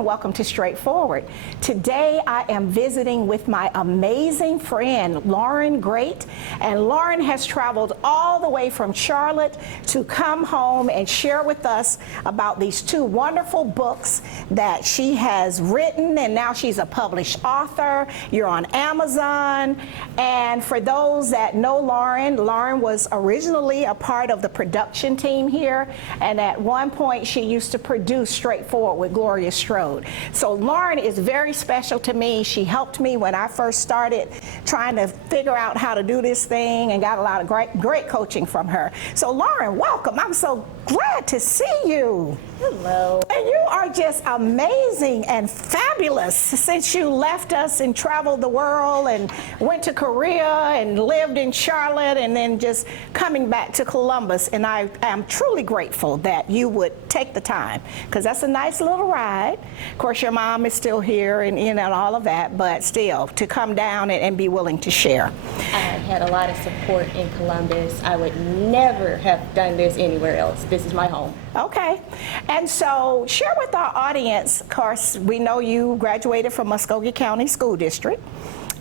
and welcome to Straightforward. Today I am visiting with my amazing friend Lauren Great, and Lauren has traveled all the way from Charlotte to come home and share with us about these two wonderful books that she has written, and now she's a published author. You're on Amazon, and for those that know Lauren was originally a part of the production team here, and at one point she used to produce Straightforward with Gloria Strode. So Lauren is very special to me. She helped me when I first started trying to figure out how to do this thing, and got a lot of great coaching from her. So Lauren, welcome. I'm so glad to see you. Hello. And you are just amazing and fabulous since you left us and traveled the world and went to Korea and lived in Charlotte and then just coming back to Columbus. And I am truly grateful that you would take the time, because that's a nice little ride. Of course, your mom is still here and all of that, but still to come down and be willing to share. I had a lot of support in Columbus. I would never have done this anywhere else. This is my home. Okay. And so share with our audience, of course, we know you graduated from Muskogee County School District,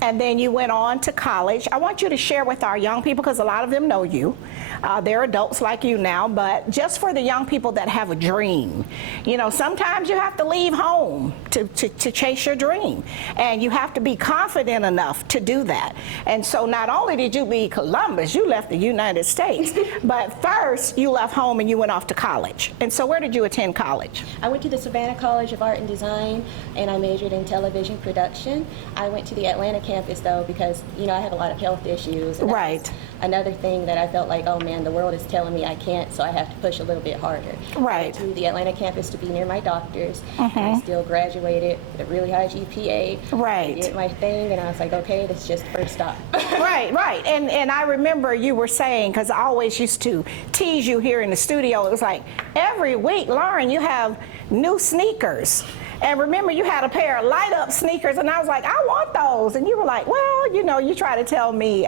and then you went on to college. I want you to share with our young people, because a lot of them know you. They're adults like you now, but just for the young people that have a dream. You know, sometimes you have to leave home to chase your dream, and you have to be confident enough to do that. And so not only did you leave Columbus, you left the United States, but first you left home and you went off to college. And so where did you attend college? I went to the Savannah College of Art and Design, and I majored in television production. I went to the Atlanta campus though, because I have a lot of health issues. And right. Another thing that I felt like, oh man, the world is telling me I can't, so I have to push a little bit harder. Right. I went to the Atlanta campus to be near my doctors. And I still graduated with a really high GPA. Right. I did my thing, and I was like, okay, this is just the first stop. Right. And I remember you were saying, because I always used to tease you here in the studio, it was like, every week, Lauren, you have new sneakers. And remember, you had a pair of light-up sneakers, and I was like, I want those. And you were like, well, you try to tell me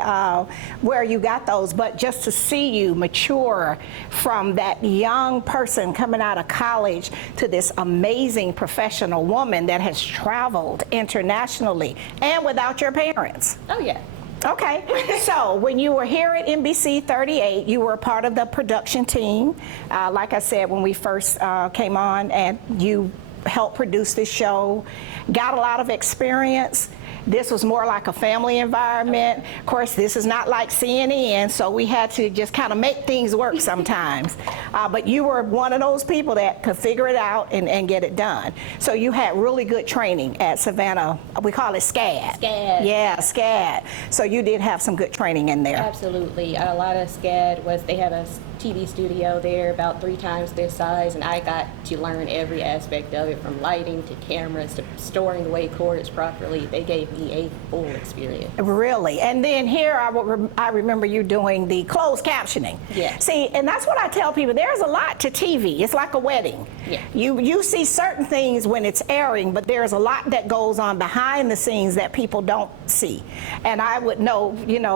where you got those, but just to see you mature from that young person coming out of college to this amazing professional woman that has traveled internationally and without your parents. Oh, yeah. Okay, so when you were here at NBC 38, you were a part of the production team. Like I said, when we first came on, and you helped produce this show, got a lot of experience. This was more like a family environment. Of course, this is not like CNN, so we had to just kind of make things work sometimes. But you were one of those people that could figure it out and get it done. So you had really good training at Savannah. We call it SCAD. SCAD. Yeah, SCAD. So you did have some good training in there. Absolutely. A lot of SCAD was, they have a TV studio there about 3 times their size, and I got to learn every aspect of it, from lighting to cameras to storing away cords properly. They gave me a full experience. Really? And then here I remember you doing the closed captioning. Yeah. See, and that's what I tell people. There's a lot to TV. It's like a wedding. Yeah. You see certain things when it's airing, but there's a lot that goes on behind the scenes that people don't see. And I would know,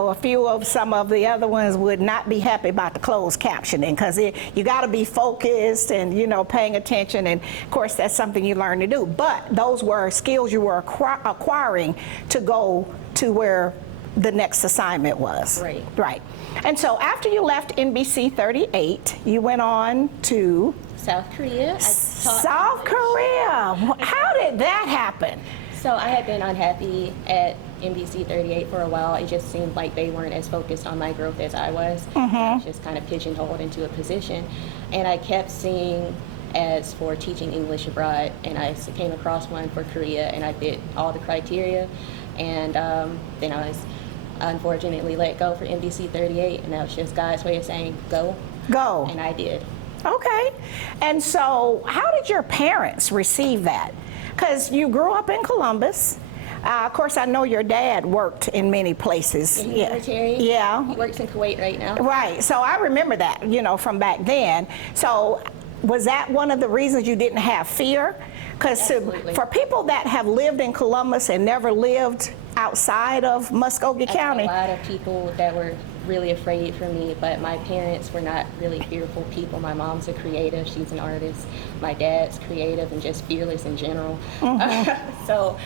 a few of some of the other ones would not be happy about the closed captioning, because you got to be focused and paying attention, and of course that's something you learn to do, but those were skills you were acquiring to go to where the next assignment was. Right. And so after you left NBC 38, you went on to South Korea. South Korea. How did that happen? So I had been unhappy at NBC 38 for a while. It just seemed like they weren't as focused on my growth as I was. I was just kind of pigeonholed into a position. And I kept seeing ads for teaching English abroad, and I came across one for Korea, and I fit all the criteria. And then I was unfortunately let go for NBC 38, and that was just God's way of saying, go. Go. And I did. Okay. And so how did your parents receive that? Because you grew up in Columbus. Of course, I know your dad worked in many places. In the military. Yeah. He works in Kuwait right now. Right. So I remember that, from back then. So was that one of the reasons you didn't have fear? Because for people that have lived in Columbus and never lived outside of Muskogee County. A lot of people that were really afraid for me, but my parents were not really fearful people. My mom's a creative, she's an artist. My dad's creative and just fearless in general. So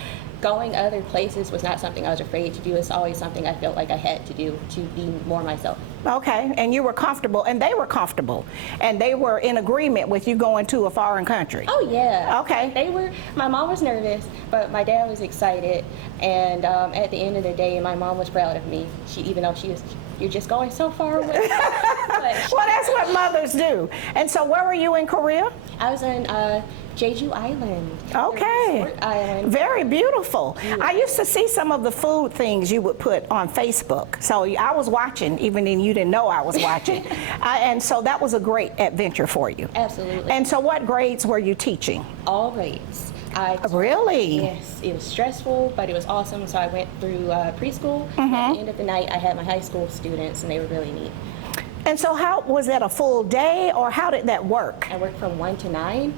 going other places was not something I was afraid to do. It's always something I felt like I had to do to be more myself. Okay, and you were comfortable, and they were comfortable, and they were in agreement with you going to a foreign country. Oh yeah. Okay. They were. My mom was nervous, but my dad was excited. And at the end of the day, my mom was proud of me. Even though you're just going so far away. Well, that's what mothers do. And so, where were you in Korea? I was in Jeju Island. Okay. Resort Island. Very beautiful. I used to see some of the food things you would put on Facebook. So I was watching, even then you didn't know I was watching. And so that was a great adventure for you. Absolutely. And so what grades were you teaching? All grades. Really? Yes, it was stressful, but it was awesome. So I went through preschool. At the end of the night, I had my high school students, and they were really neat. And so how was that, a full day, or how did that work? I worked from 1 to 9.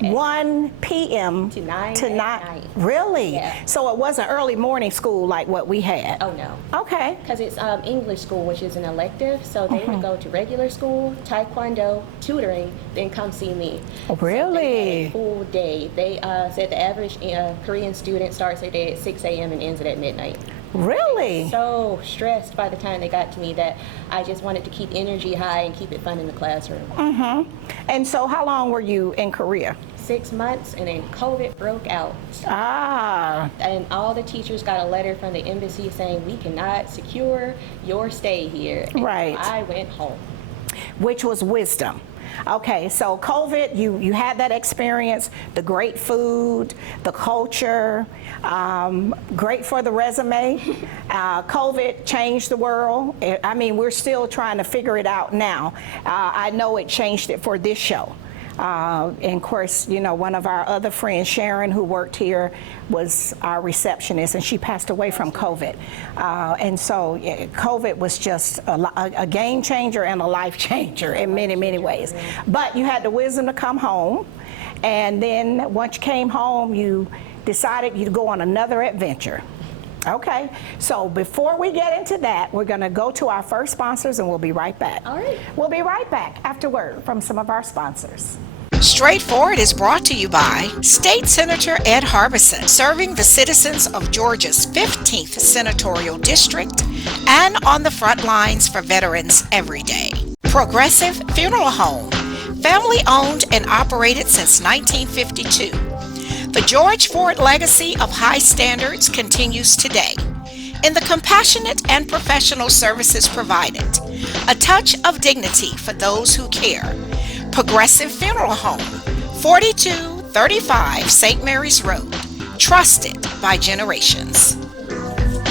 1 p.m. to 9 to at 9. night. Really? Yeah. So it wasn't early morning school like what we had? Oh no. Okay. Because it's English school, which is an elective, so they would go to regular school, taekwondo, tutoring, then come see me. Oh, really? So they had a full day. They said the average Korean student starts their day at 6 a.m. and ends it at midnight. Really? So stressed by the time they got to me that I just wanted to keep energy high and keep it fun in the classroom. And so how long were you in Korea? 6 months, and then COVID broke out. Ah. And all the teachers got a letter from the embassy saying, we cannot secure your stay here. And Right. I went home. Which was wisdom. Okay, so COVID, you had that experience, the great food, the culture, great for the resume. COVID changed the world. I mean, we're still trying to figure it out now. I know it changed it for this show. And of course, you know, one of our other friends, Sharon, who worked here, was our receptionist, and she passed away from COVID. And so COVID was just a game changer and a life changer in many, many ways. But you had the wisdom to come home, and then once you came home, you decided you'd go on another adventure. Okay, so before we get into that, we're going to go to our first sponsors, and we'll be right back. All right. We'll be right back after word from some of our sponsors. Straightforward is brought to you by State Senator Ed Harbison, serving the citizens of Georgia's 15th Senatorial District and on the front lines for veterans every day. Progressive Funeral Home, family owned and operated since 1952. The George Ford legacy of high standards continues today in the compassionate and professional services provided, a touch of dignity for those who care. Progressive Funeral Home, 4235 St. Mary's Road, trusted by generations.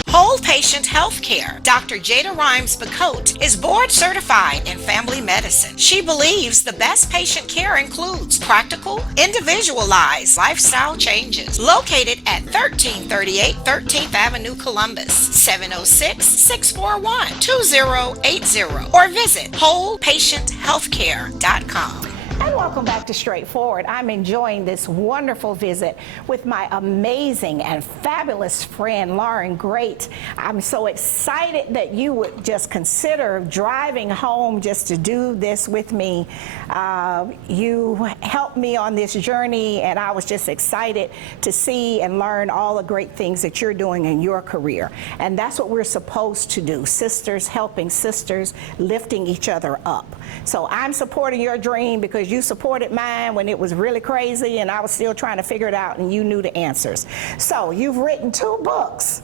Whole Patient Healthcare. Dr. Jada Rimes-Bacote is board certified in family medicine. She believes the best patient care includes practical, individualized lifestyle changes. Located at 1338 13th Avenue, Columbus, 706-641-2080, or visit wholepatienthealthcare.com. And welcome back to Straightforward. I'm enjoying this wonderful visit with my amazing and fabulous friend, Lauren Great. I'm so excited that you would just consider driving home just to do this with me. You helped me on this journey, and I was just excited to see and learn all the great things that you're doing in your career. And that's what we're supposed to do, sisters helping sisters, lifting each other up. So I'm supporting your dream because you supported mine when it was really crazy and I was still trying to figure it out, and you knew the answers. So you've written 2 books.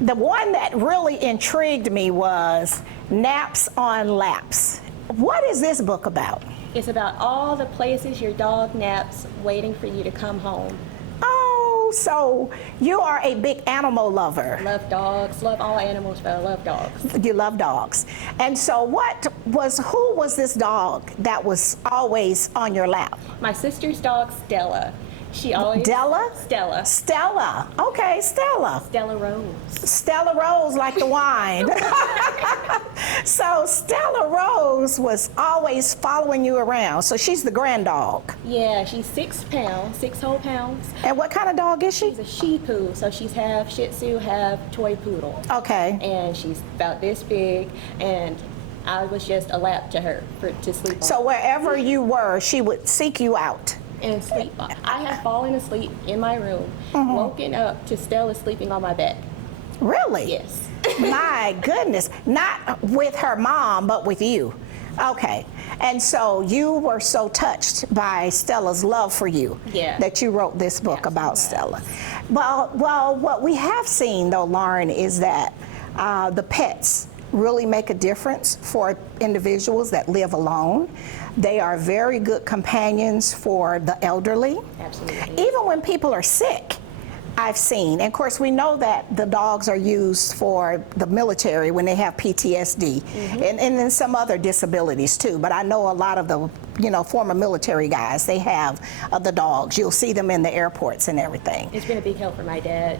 The one that really intrigued me was Naps on Laps. What is this book about? It's about all the places your dog naps waiting for you to come home. Oh, so you are a big animal lover. Love dogs, love all animals, but I love dogs. You love dogs. And so who was this dog that was always on your lap? My sister's dog, Stella. She always Della? Stella. Stella. Okay, Stella. Stella Rose. Stella Rose, like the wine. So Stella Rose was always following you around. So she's the grand dog. Yeah, she's 6 pounds, 6 whole pounds. And what kind of dog is she? She's a Shih Tzu, so she's half Shih Tzu, half Toy Poodle. Okay. And she's about this big, and I was just a lap to her to sleep on. So wherever you were, she would seek you out. And sleep on. I have fallen asleep in my room, woken up to Stella sleeping on my back. Really? Yes. My goodness. Not with her mom, but with you. Okay. And so you were so touched by Stella's love for you that you wrote this book about Stella. Well, what we have seen, though, Lauren, is that the pets really make a difference for individuals that live alone. They are very good companions for the elderly. Absolutely. Even when people are sick, I've seen. And of course, we know that the dogs are used for the military when they have PTSD and then some other disabilities too. But I know a lot of the, former military guys, they have the dogs. You'll see them in the airports and everything. It's been a big help for my dad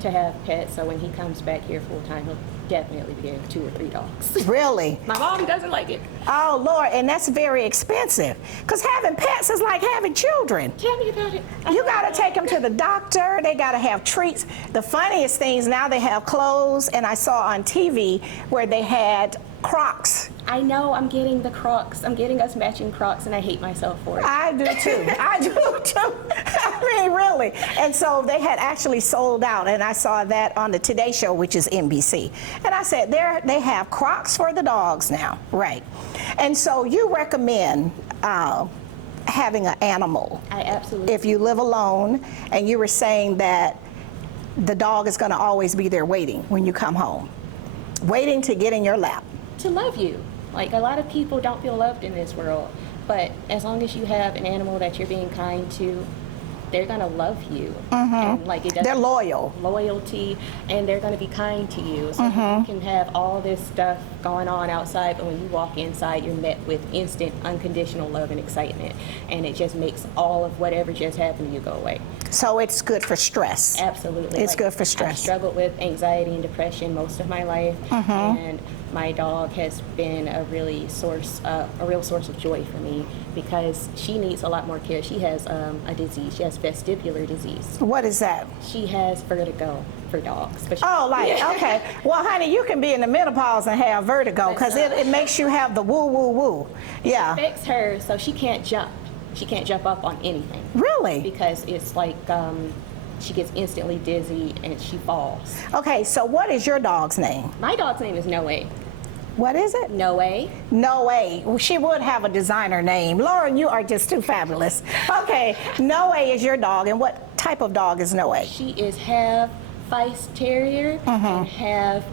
to have pets, so when he comes back here full time, he'll definitely be getting 2 or 3 dogs. Really? My mom doesn't like it. Oh, Lord, and that's very expensive. Because having pets is like having children. Tell me about it. You got to take them to the doctor. They got to have treats. The funniest things, now they have clothes, and I saw on TV where they had Crocs. I know I'm getting the Crocs. I'm getting us matching Crocs, and I hate myself for it. I do too. I do too. I mean, really. And so they had actually sold out, and I saw that on the Today Show, which is NBC. And I said, they have Crocs for the dogs now, right? And so you recommend having an animal. I absolutely. If you live alone, and you were saying that the dog is going to always be there waiting when you come home, waiting to get in your lap. To love you. Like, a lot of people don't feel loved in this world, but as long as you have an animal that you're being kind to, they're gonna love you. And like, it doesn't, They're loyal. Loyalty, and they're gonna be kind to you. So you can have all this stuff going on outside, but when you walk inside, you're met with instant, unconditional love and excitement, and it just makes all of whatever just happened to you go away. So it's good for stress. Absolutely. It's good for stress. I've struggled with anxiety and depression most of my life, and my dog has been a real source of joy for me because she needs a lot more care. She has a disease. She has vestibular disease. What is that? She has vertigo for dogs. But Okay. Well, honey, you can be in the menopause and have vertigo because it makes you have the woo, woo, woo. Yeah. It affects her, so she can't jump. She can't jump up on anything. Really? Because it's like she gets instantly dizzy and she falls. Okay, so what is your dog's name? My dog's name is Noe. What is it? Noe. Noe. Well, she would have a designer name. Lauren, you are just too fabulous. Okay, Noe is your dog, and what type of dog is Noe? She is half Feist Terrier and half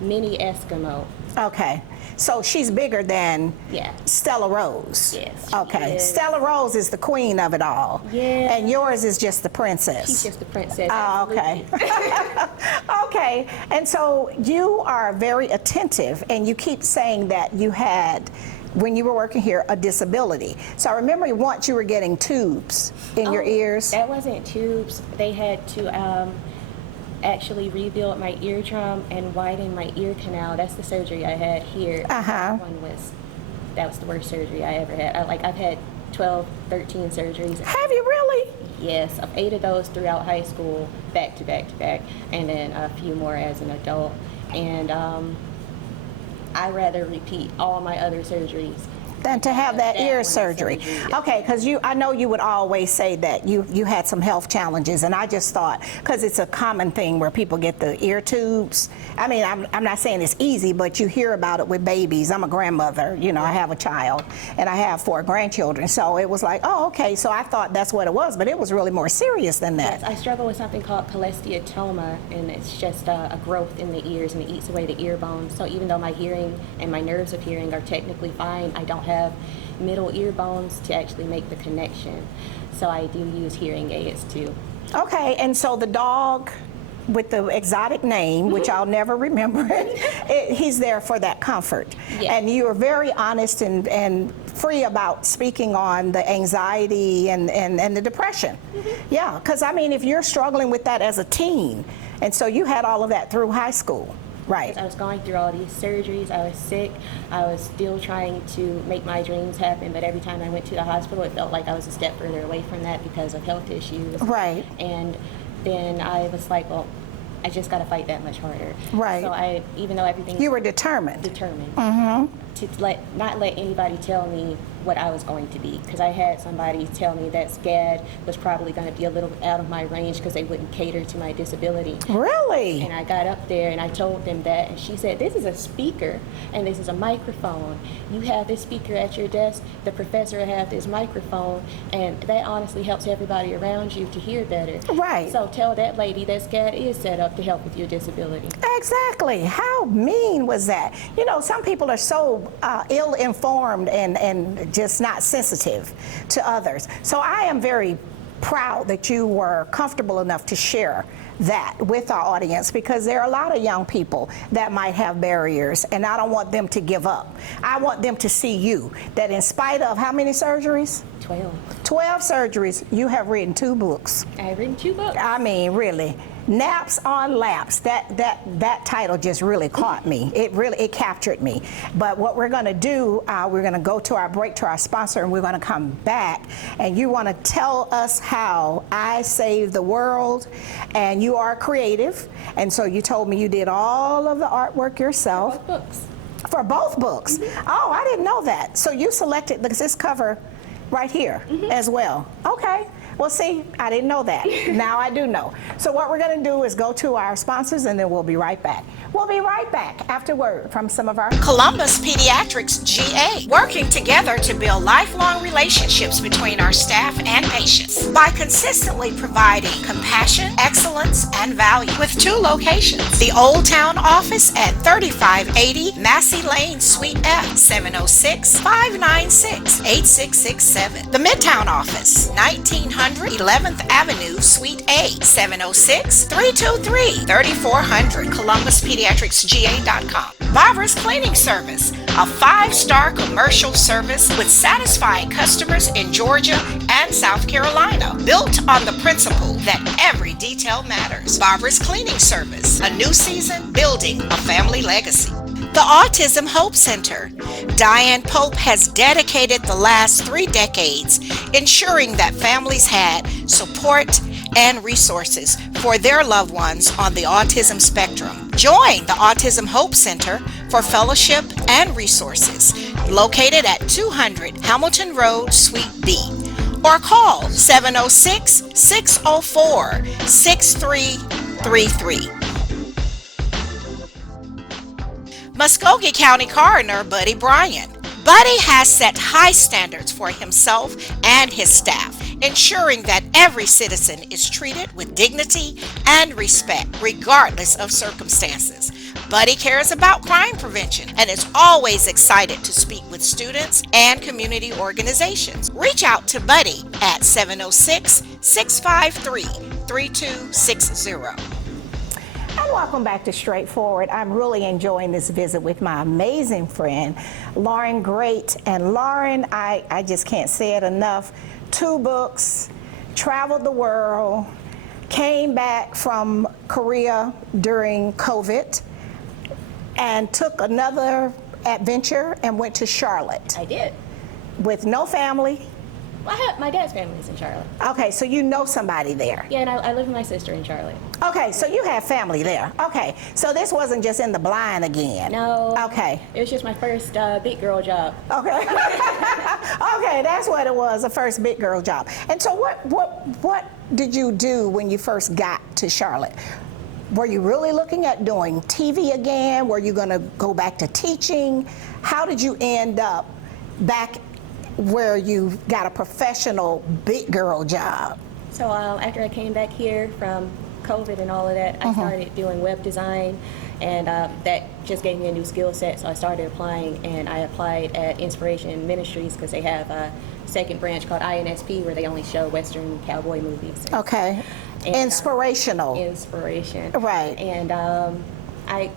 mini Eskimo. Okay, so she's bigger than Yeah. Stella Rose. Yes, she Okay, is. Stella Rose is the queen of it all. Yeah. And yours is just the princess. She's just a princess. Oh, okay. absolutely. Okay, and so you are very attentive, and you keep saying that you had, when you were working here, a disability. So I remember once you were getting tubes in your ears. That wasn't tubes. They had to actually rebuild my eardrum and widen my ear canal. That's the surgery I had here. Uh-huh. That was the worst surgery I ever had. I've had 12, 13 surgeries. Have you really? Yes, I've 8 of those throughout high school, back to back to back, and then a few more as an adult. And I rather repeat all my other surgeries Than to have that ear one surgery. surgery. Okay, because I know you would always say that you had some health challenges, and I just thought, because it's a common thing where people get the ear tubes. I mean, I'm not saying it's easy, but you hear about it with babies. I'm a grandmother, I have a child, and I have 4 grandchildren, so it was like, oh, okay, so I thought that's what it was, but it was really more serious than that. Yes, I struggle with something called cholesteatoma, and it's just a growth in the ears, and it eats away the ear bones. So even though my hearing and my nerves of hearing are technically fine, I don't have middle ear bones to actually make the connection. So I do use hearing aids too. Okay, and so the dog with the exotic name, which I'll never remember, he's there for that comfort. Yeah. And you are very honest and free about speaking on the anxiety and the depression. Yeah, because I mean, if you're struggling with that as a teen, and so you had all of that through high school, right? I was going through all these surgeries. I was sick. I was still trying to make my dreams happen, but every time I went to the hospital, it felt like I was a step further away from that because of health issues. Right. And then I was like, well, I just got to fight that much harder. Right. So even though everything You were determined. to not let anybody tell me what I was going to be, because I had somebody tell me that SCAD was probably going to be a little out of my range because they wouldn't cater to my disability. Really? And I got up there and I told them that, and she said, this is a speaker and this is a microphone. You have this speaker at your desk, the professor will have this microphone, and that honestly helps everybody around you to hear better. Right. So tell that lady that SCAD is set up to help with your disability. Exactly. How mean was that? You know, some people are so ill-informed and just not sensitive to others. So I am very proud that you were comfortable enough to share that with our audience, because there are a lot of young people that might have barriers, and I don't want them to give up. I want them to see you, that in spite of how many surgeries? 12. 12 surgeries, you have written 2 books. I have written 2 books. I mean, really. Naps on Laps, that title just really caught me. It captured me. But what we're going to do, we're going to go to our break, to our sponsor, and we're going to come back. And you want to tell us how I Save the World, and you are creative. And so you told me you did all of the artwork yourself. Both books. For both books? Oh, I didn't know that. So you selected this cover right here as well. Okay. Well, see, I didn't know that. Now I do know. So what we're going to do is go to our sponsors, and then we'll be right back. We'll be right back after word from some of our Columbus Pediatrics GA, working together to build lifelong relationships between our staff and patients by consistently providing compassion, excellence, and value with 2 locations. The Old Town office at 3580 Massey Lane, Suite F, 706-596-8667. The Midtown office, 1900 11th Avenue, Suite A, 706-323-3400, ColumbusPediatricsGA.com. Barbara's Cleaning Service, a 5-star commercial service with satisfied customers in Georgia and South Carolina, built on the principle that every detail matters. Barbara's Cleaning Service, a new season building a family legacy. The Autism Hope Center. Diane Pope has dedicated the last 3 decades ensuring that families had support and resources for their loved ones on the autism spectrum. Join the Autism Hope Center for fellowship and resources, located at 200 Hamilton Road, Suite B, or call 706-604-6333. Muskogee County Coroner Buddy Bryan. Buddy has set high standards for himself and his staff, ensuring that every citizen is treated with dignity and respect, regardless of circumstances. Buddy cares about crime prevention and is always excited to speak with students and community organizations. Reach out to Buddy at 706-653-3260. And welcome back to Straightforward. I'm really enjoying this visit with my amazing friend, Lauren Great. And Lauren, I just can't say it enough. 2 books, traveled the world, came back from Korea during COVID, and took another adventure and went to Charlotte. I did. With no family. My dad's family is in Charlotte. Okay, so you know somebody there. Yeah, and I live with my sister in Charlotte. Okay, so you have family there. Okay, so this wasn't just in the blind again. No. Okay. It was just my first big girl job. Okay. Okay, that's what it was, the first big girl job. And so what did you do when you first got to Charlotte? Were you really looking at doing TV again? Were you going to go back to teaching? How did you end up back where you got a professional big girl job? So after I came back here from COVID and all of that, I started doing web design, and that just gave me a new skill set. So I started applying, and I applied at Inspiration Ministries because they have a second branch called INSP where they only show Western cowboy movies. Okay. And, Inspirational. Inspiration. Right. And I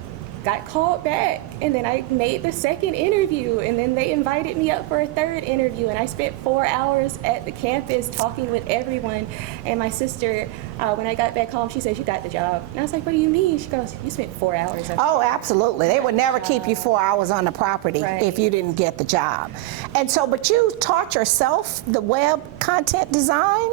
got called back, and then I made the second interview, and then they invited me up for a third interview, and I spent 4 hours at the campus talking with everyone. And my sister, when I got back home, she said, "You got the job." And I was like, "What do you mean?" She goes, "You spent 4 hours." Oh, absolutely. They would never keep you 4 hours on the property Right. if you didn't get the job. And so, but you taught yourself the web content design,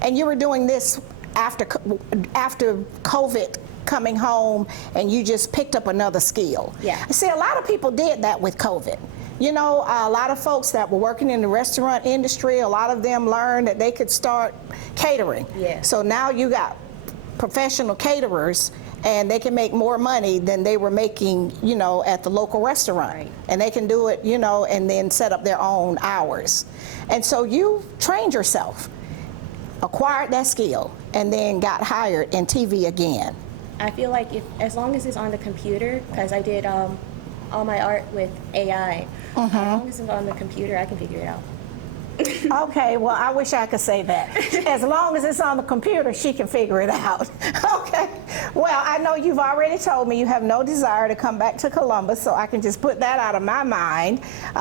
and you were doing this after COVID coming home, and you just picked up another skill. Yeah. See, a lot of people did that with COVID. You know, a lot of folks that were working in the restaurant industry, a lot of them learned that they could start catering. Yeah. So now you got professional caterers, and they can make more money than they were making, you know, at the local restaurant. Right. And they can do it, you know, and then set up their own hours. And so you trained yourself, acquired that skill, and then got hired in TV again. I feel like as long as it's on the computer, because I did all my art with AI, as long as it's on the computer, I can figure it out. Okay, well, I wish I could say that. As long as it's on the computer, she can figure it out. Okay. Well, I know you've already told me you have no desire to come back to Columbus, so I can just put that out of my mind,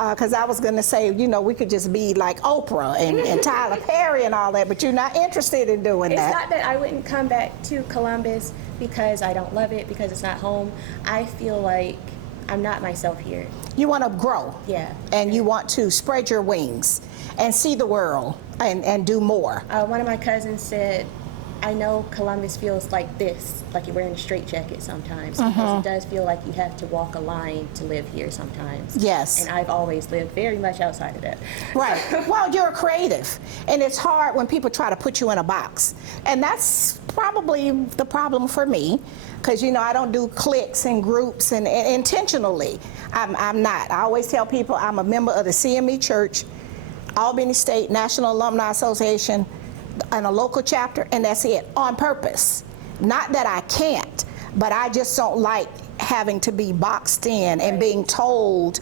because I was going to say, you know, we could just be like Oprah and Tyler Perry and all that, but you're not interested in doing It's that. not that I wouldn't come back to Columbus because I don't love it, because it's not home. I feel like I'm not myself here. You want to grow. Yeah. And you want to spread your wings and see the world and do more. One of my cousins said, "I know Columbus feels like this, like you're wearing a straitjacket sometimes, because it does feel like you have to walk a line to live here sometimes." Yes. And I've always lived very much outside of that. Right. Well, you're a creative, and it's hard when people try to put you in a box. And that's probably the problem for me, because, you know, I don't do cliques and groups and intentionally. I'm not. I always tell people I'm a member of the CME Church, Albany State National Alumni Association, and a local chapter, and that's it, on purpose. Not that I can't, but I just don't like having to be boxed in and being told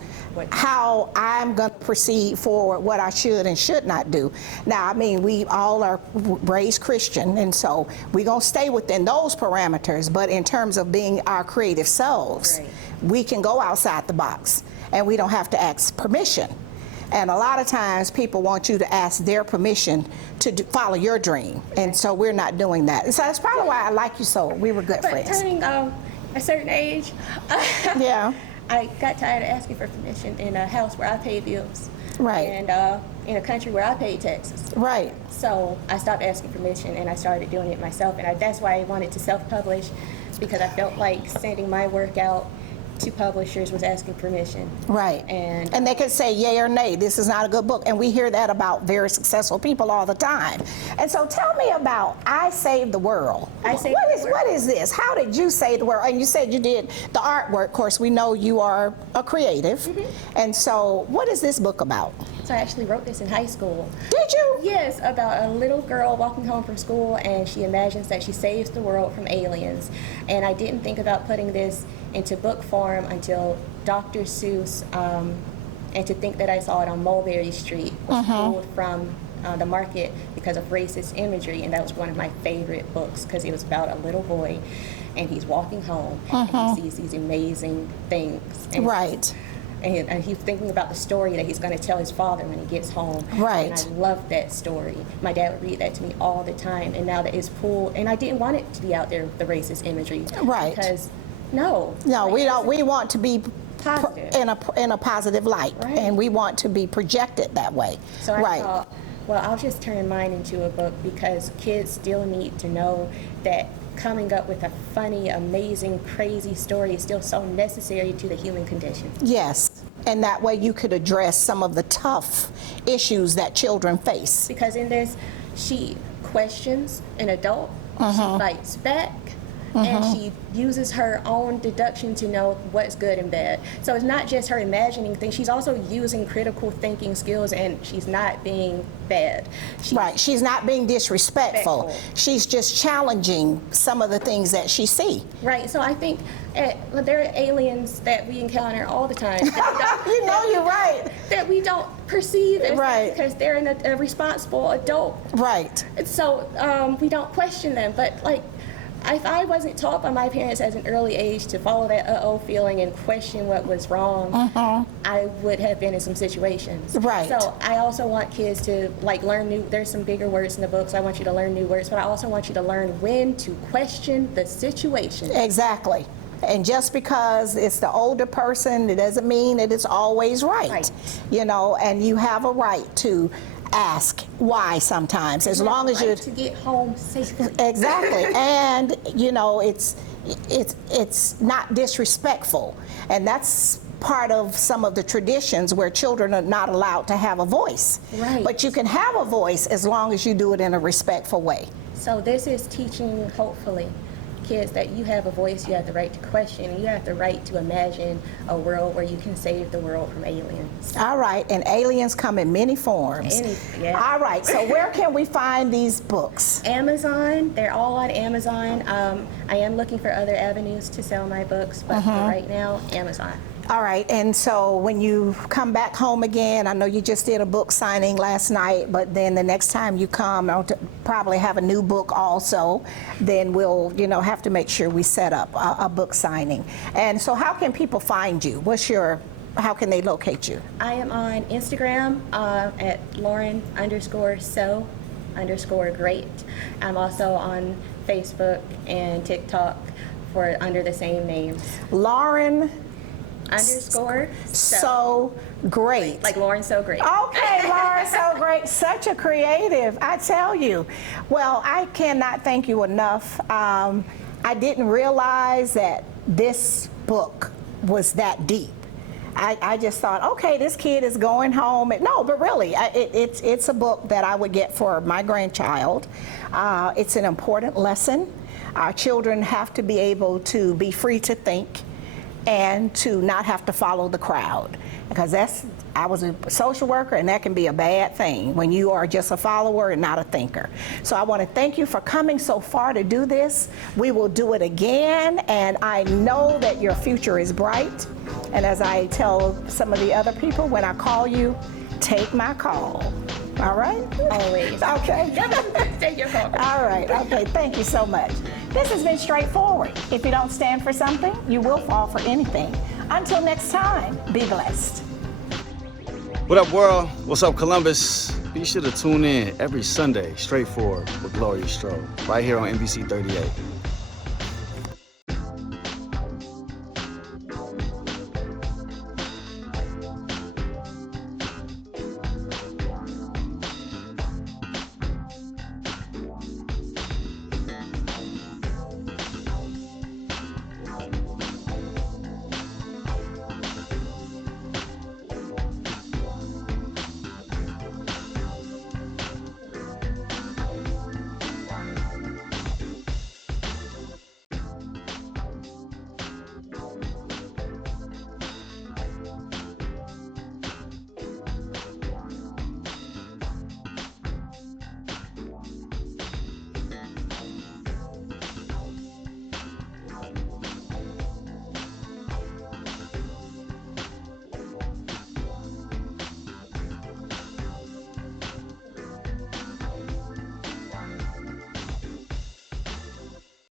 how I'm going to proceed forward, what I should and should not do. Now, I mean, we all are raised Christian, and so we're going to stay within those parameters, but in terms of being our creative selves, we can go outside the box, and we don't have to ask permission. And a lot of times people want you to ask their permission to follow your dream. And so we're not doing that. And so that's probably why I like you so. We were good friends. But turning a certain age, Yeah. I got tired of asking for permission in a house where I pay bills. Right. And in a country where I pay taxes. Right. So I stopped asking permission, and I started doing it myself. And that's why I wanted to self-publish, because I felt like sending my work out to publishers was asking permission. Right. And they could say yay or nay, this is not a good book. And we hear that about very successful people all the time. And so tell me about I Saved the World. What is this? How did you save the world? And you said you did the artwork. Of course, we know you are a creative. And so what is this book about? So I actually wrote this in high school. Did you? Yes, about a little girl walking home from school, and she imagines that she saves the world from aliens. And I didn't think about putting this into book form until Dr. Seuss, and to think that I saw it on Mulberry Street was pulled from the market because of racist imagery, and that was one of my favorite books, because it was about a little boy, and he's walking home, and he sees these amazing things. And Right. And he's thinking about the story that he's going to tell his father when he gets home. Right. And I love that story. My dad would read that to me all the time. And now that it's pulled, and I didn't want it to be out there, the racist imagery. Right. Because, no. No, we don't. We want to be Positive. in a positive light, Right. and we want to be projected that way. So I Right. thought, well, I'll just turn mine into a book, because kids still need to know that coming up with a funny, amazing, crazy story is still so necessary to the human condition. Yes, and that way you could address some of the tough issues that children face. Because in this, she questions an adult, she fights back, and she uses her own deduction to know what's good and bad. So it's not just her imagining things, she's also using critical thinking skills, and she's not being bad. Right, she's not being disrespectful. Respectful. She's just challenging some of the things that she see. Right, so I think there are aliens that we encounter all the time. You know you're right. That we don't perceive as Right. because they're a responsible adult. Right. So we don't question them, but like if I wasn't taught by my parents at an early age to follow that uh-oh feeling and question what was wrong, I would have been in some situations. Right. So I also want kids to like learn there's some bigger words in the book, so I want you to learn new words, but I also want you to learn when to question the situation. Exactly. And just because it's the older person, it doesn't mean that it's always right. You know, and you have a right to ask why sometimes, as long as you to get home safely. Exactly. And you know, it's not disrespectful, and that's part of some of the traditions where children are not allowed to have a voice. Right. But you can have a voice as long as you do it in a respectful way. So this is teaching, hopefully, kids that you have a voice, you have the right to question, you have the right to imagine a world where you can save the world from aliens. All right, and aliens come in many forms. Yeah. All right, so where can we find these books? Amazon, they're all on Amazon. I am looking for other avenues to sell my books, but for right now, Amazon. All right, and so when you come back home again, I know you just did a book signing last night, but then the next time you come, I'll probably have a new book also, then we'll, you know, have to make sure we set up a book signing. And so how can people find you? How can they locate you? I am on Instagram at Lauren_so_great. I'm also on Facebook and TikTok under the same name. Lauren So great. like Lauren So Great. Okay, Lauren So Great. Such a creative, I tell you. Well, I cannot thank you enough. I didn't realize that this book was that deep. I just thought, okay, this kid is going home. No, but really, it's a book that I would get for my grandchild. It's an important lesson. Our children have to be able to be free to think and to not have to follow the crowd, because I was a social worker, and that can be a bad thing when you are just a follower and not a thinker. So I want to thank you for coming so far to do this. We will do it again, and I know that your future is bright. And as I tell some of the other people, when I call you, take my call. All right? Always. Okay. Take your call. All right. Okay. Thank you so much. This has been straightforward. If you don't stand for something, you will fall for anything. Until next time, be blessed. What up, world? What's up, Columbus? Be sure to tune in every Sunday, Straightforward with Gloria Strode, right here on NBC 38.